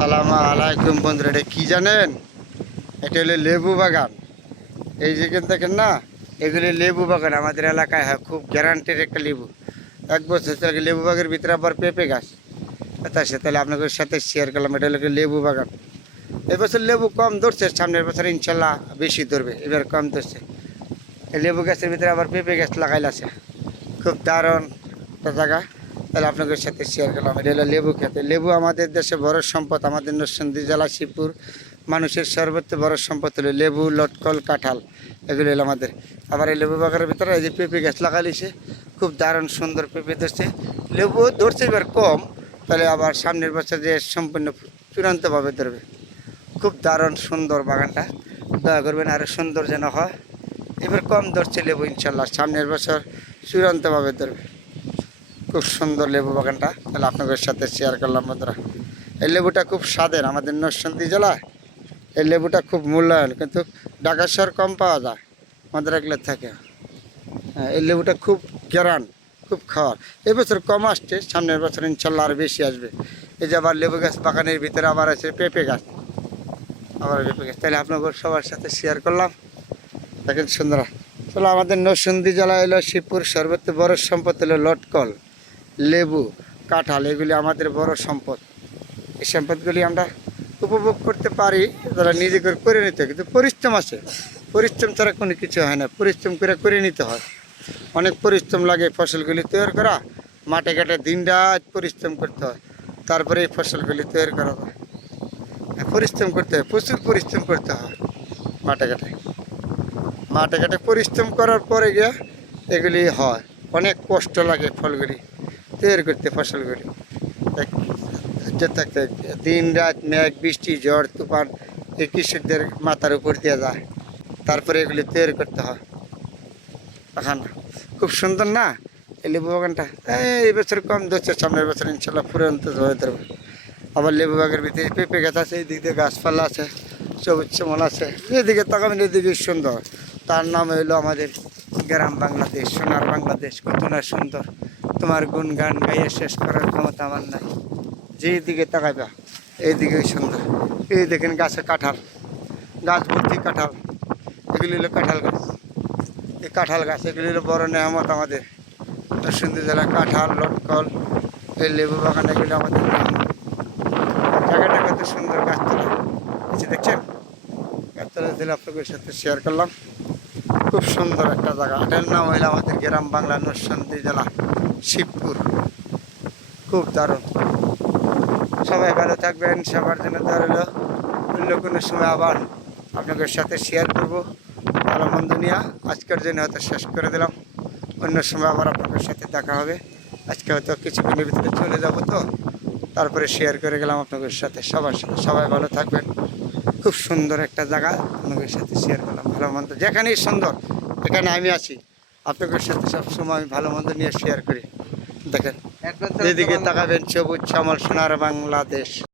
সালামু আলাইকুম বন্ধুরা, এটা কি জানেন? এটা হলো লেবু বাগান। এই যেখান দেখেন না, এগুলি লেবু বাগান আমাদের এলাকায় হয়, খুব গ্যারান্টির একটা লেবু। এক বছর থেকে লেবু বাগের ভিতরে আবার পেঁপে গাছ আছে, তাহলে আপনাদের সাথে শেয়ার করলাম। এটা হলো লেবু বাগান। এবছর লেবু কম ধরছে, সামনের বছর ইনশাল্লাহ বেশি ধরবে, এবার কম ধরছে। এই লেবু গাছের ভিতরে আবার পেঁপে গাছ লাগাইল আছে, খুব দারুণ একটা জায়গা। তাহলে আপনাদের সাথে শেয়ার করলাম। এটা হলো লেবু খেতে। লেবু আমাদের দেশে বড় সম্পদ। আমাদের নরসিংদী জেলা শিবপুর মানুষের সর্বোচ্চ বড় সম্পদ হলো লেবু, লটকল, কাঁঠাল, এগুলো হলো আমাদের। আবার এই লেবু বাগানের ভিতরে এই যে পেঁপে গাছ লাগাইছে, খুব দারুণ সুন্দর পেঁপে ধরছে। লেবু ধরছে এবার কম, তাহলে আবার সামনের বছর যে সম্পূর্ণ চূড়ান্তভাবে ধরবে। খুব দারুণ সুন্দর বাগানটা, দয়া করবেন আরও সুন্দর যেন হয়। এবার কম ধরছে লেবু, ইনশাল্লাহ সামনের বছর চূড়ান্তভাবে ধরবে। খুব সুন্দর লেবু বাগানটা, তাহলে আপনাদের সাথে শেয়ার করলাম বন্ধুরা। এই লেবুটা খুব স্বাদের, আমাদের নরসিংদী জেলায় এই লেবুটা খুব মূল্যায়ন, কিন্তু ঢাকা শহর কম পাওয়া যায়, আমাদের এগুলো থাকে। এই লেবুটা খুব গ্যারান, খুব খাওয়ার। এবছর কম আসছে, সামনের বছর ইনশাল্লাহ আর বেশি আসবে। এই যে আবার লেবু গাছ বাগানের ভিতরে আবার আছে পেঁপে গাছ, আবার পেঁপে গাছ। তাহলে আপনাদের সবার সাথে শেয়ার করলাম। দেখেন সুন্দর। চলো, আমাদের নরসিংদী জেলায় হলো শিবপুর সর্বোচ্চ বড় সম্পদ হলো লটকল, লেবু, কাঁঠাল, এগুলি আমাদের বড় সম্পদ। এই সম্পদগুলি আমরা উপভোগ করতে পারি, তারা নিজে করে নিতে হয়, কিন্তু পরিশ্রম আছে। পরিশ্রম ছাড়া কোনো কিছু হয় না, পরিশ্রম করে নিতে হয়। অনেক পরিশ্রম লাগে ফসলগুলি তৈরি করা, মাঠে ঘাটে দিন রাত পরিশ্রম করতে হয়, তারপরে এই ফসলগুলি তৈরি করা হয়। পরিশ্রম করতে হয়, প্রচুর পরিশ্রম করতে হয়। মাঠে ঘাটে পরিশ্রম করার পরে গিয়ে এগুলি হয়। অনেক কষ্ট লাগে ফলগুলি তৈরি করতে, ফসলগুলি থাকতে দিন রাত মেঘ বৃষ্টি ঝড় তুফান এই কৃষকদের মাথার উপর দিয়ে যায়, তারপরে এগুলি তৈরি করতে হয়। এখন খুব সুন্দর না এই লেবু বাগানটা? এই বছর কম ধরছে, সামনের বছর ইনশাল্লাহ ফুরন্ত হয়ে ধরবে। আবার লেবু বাগের ভিতরে পেঁপে গাছ আছে, এই দিক দিয়ে গাছপালা আছে, সবুজ শ্যামল আছে। এদিকে তাকাবেন, এদিকে সুন্দর। তার নাম হইলো আমাদের গ্রাম বাংলাদেশ, সোনার বাংলাদেশ। কত না সুন্দর, তোমার গুণগান গাইয়ে শেষ করার ক্ষমতা আমার নাই। যেদিকে তাকাইবা এইদিকে সুন্দর। এই দেখেন গাছে কাঁঠাল, গাছ ভর্তি কাঁঠাল, এগুলি হলো কাঁঠাল গাছ। এই কাঁঠাল গাছ এগুলি হলো বড় নেয়ামত আমাদের নরসিংদী জেলায়। কাঁঠাল, লটকল, এই লেবু বাগান, এগুলি আমাদের নেয়ামত। জায়গাটা কত সুন্দর, গাছতলা এসে দেখছেন, গাছতলা দিলে আপনাদের সাথে শেয়ার করলাম। খুব সুন্দর একটা জায়গা। এটার নাম হইলো আমাদের গ্রাম বাংলা, নরসিংদী জেলা, শিবপুর। খুব দারুণ। সবাই ভালো থাকবেন, সবার জন্য ধরলো অন্য কোনো সময় আবার আপনাদের সাথে শেয়ার করব ভালো মন্দ নিয়ে। আজকের জন্য হয়তো শেষ করে দিলাম, অন্য সময় আবার আপনাদের সাথে দেখা হবে। আজকে হয়তো কিছুক্ষণের ভিতরে চলে যাব, তো তারপরে শেয়ার করে গেলাম আপনাদের সাথে, সবার সাথে। সবাই ভালো থাকবেন। খুব সুন্দর একটা জায়গা আপনাদের সাথে শেয়ার করলাম। ভালো মন্দ যেখানেই সুন্দর, এখানে আমি আছি আপনাদের সাথে সবসময়। আমি ভালো মন্দ নিয়ে শেয়ার করি। দেখেন, যেদিকে তাকাবেন সবুজ শ্যামল সোনার বাংলাদেশ।